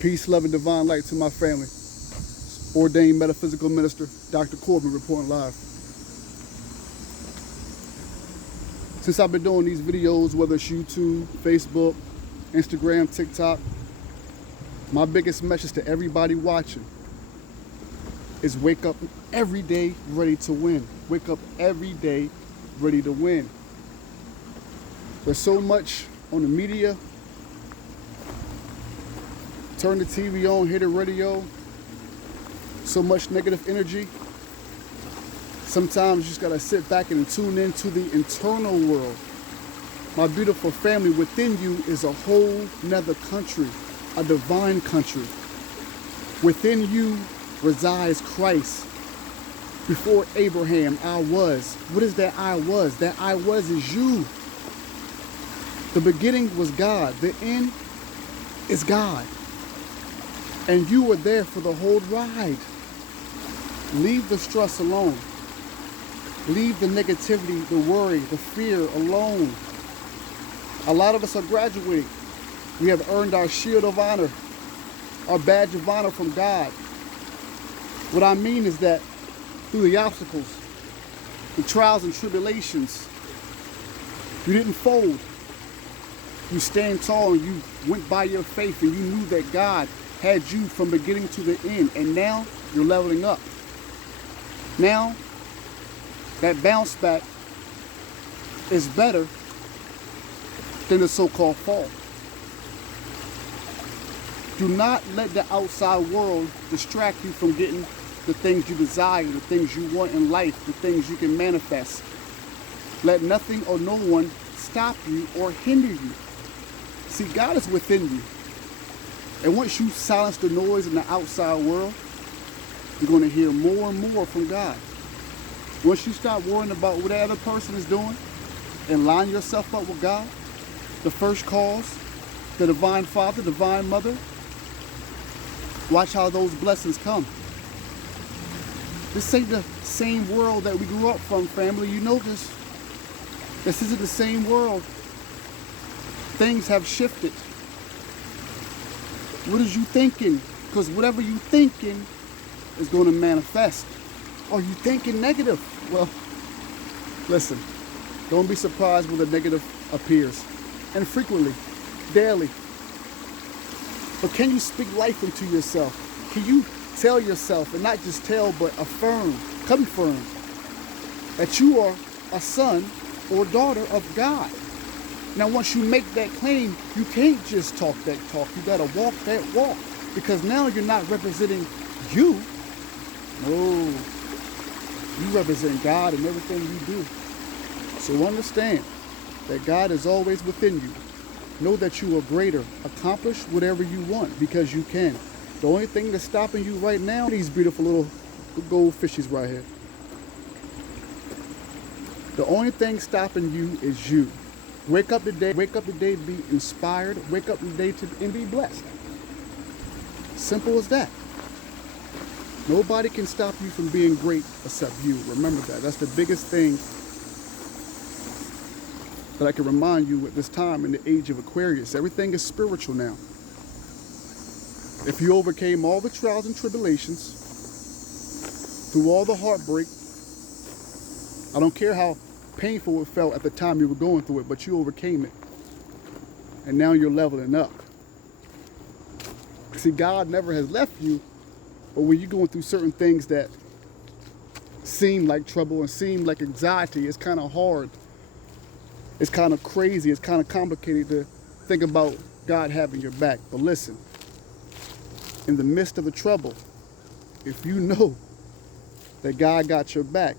Peace, love, and divine light to my family. Ordained metaphysical minister, Dr. Corbin, reporting live. Since I've been doing these videos, whether it's YouTube, Facebook, Instagram, TikTok, my biggest message to everybody watching is wake up every day ready to win. Wake up every day ready to win. There's so much on the media. Turn the TV on, hear the radio. So much negative energy. Sometimes you just gotta sit back and tune into the internal world. My beautiful family, within you is a whole nother country, a divine country. Within you resides Christ. Before Abraham, I was. What is that I was? That I was is you. The beginning was God. The end is God. And you were there for the whole ride. Leave the stress alone. Leave the negativity, the worry, the fear alone. A lot of us are graduating. We have earned our shield of honor, our badge of honor from God. What I mean is that through the obstacles, the trials and tribulations, you didn't fold. You stand tall and you went by your faith and you knew that God had you from beginning to the end, and now you're leveling up. Now, that bounce back is better than the so-called fall. Do not let the outside world distract you from getting the things you desire, the things you want in life, the things you can manifest. Let nothing or no one stop you or hinder you. See, God is within you. And once you silence the noise in the outside world, you're going to hear more and more from God. Once you stop worrying about what the other person is doing and line yourself up with God, the first cause, the divine Father, divine Mother, watch how those blessings come. This ain't the same world that we grew up from, family. You know this. This isn't the same world. Things have shifted. What is you thinking? Because whatever you thinking is going to manifest. Are you thinking negative? Well, listen, don't be surprised when the negative appears. And frequently, daily. But can you speak life into yourself? Can you tell yourself, and not just tell, but affirm, confirm, that you are a son or daughter of God? Now, once you make that claim, you can't just talk that talk. You got to walk that walk. Because now you're not representing you. No. You represent God in everything you do. So understand that God is always within you. Know that you are greater. Accomplish whatever you want because you can. The only thing that's stopping you right now, these beautiful little goldfishes right here. The only thing stopping you is you. Wake up today to be inspired. Wake up today and be blessed. Simple as that. Nobody can stop you from being great except you. Remember that. That's the biggest thing that I can remind you at this time in the age of Aquarius. Everything is spiritual now. If you overcame all the trials and tribulations, through all the heartbreak, I don't care how painful it felt at the time you were going through it, but you overcame it. And now you're leveling up. See, God never has left you, but when you're going through certain things that seem like trouble and seem like anxiety, it's kind of hard. It's kind of crazy. It's kind of complicated to think about God having your back. But listen, in the midst of the trouble, if you know that God got your back,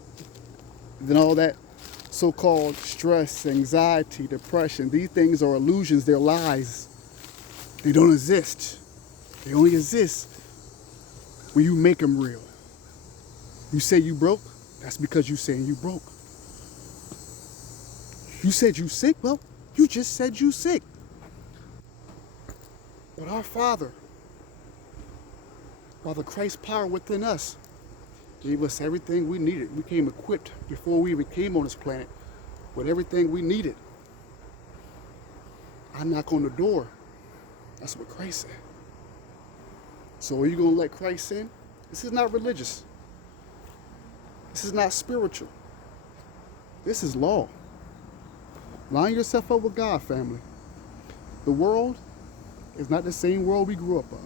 then all that so-called stress, anxiety, depression, these things are illusions, they're lies. They don't exist. They only exist when you make them real. You say you broke, that's because you saying you broke. You said you sick, well, you just said you sick. But our Father, by the Christ power within us, gave us everything we needed. We came equipped before we even came on this planet with everything we needed. I knock on the door. That's what Christ said. So are you going to let Christ in? This is not religious. This is not spiritual. This is law. Line yourself up with God, family. The world is not the same world we grew up of.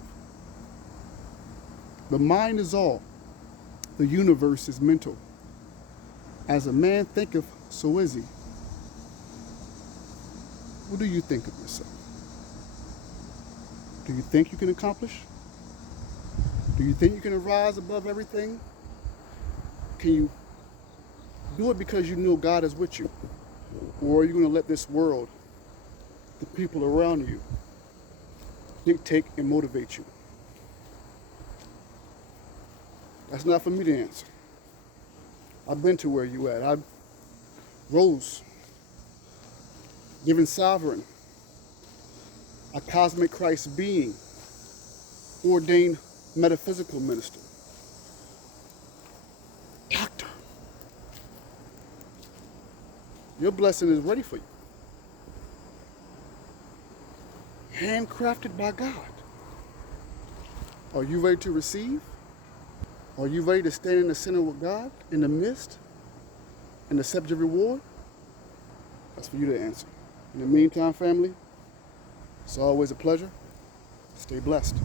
The mind is all. The universe is mental. As a man thinketh, so is he. What do you think of yourself? Do you think you can accomplish? Do you think you can rise above everything? Can you do it because you know God is with you? Or are you going to let this world, the people around you, dictate and motivate you? That's not for me to answer. I've been to where you at. I rose, given sovereign, a cosmic Christ being, ordained metaphysical minister, doctor. Your blessing is ready for you. Handcrafted by God. Are you ready to receive? Are you ready to stand in the center with God, in the midst, and accept your reward? That's for you to answer. In the meantime, family, it's always a pleasure. Stay blessed.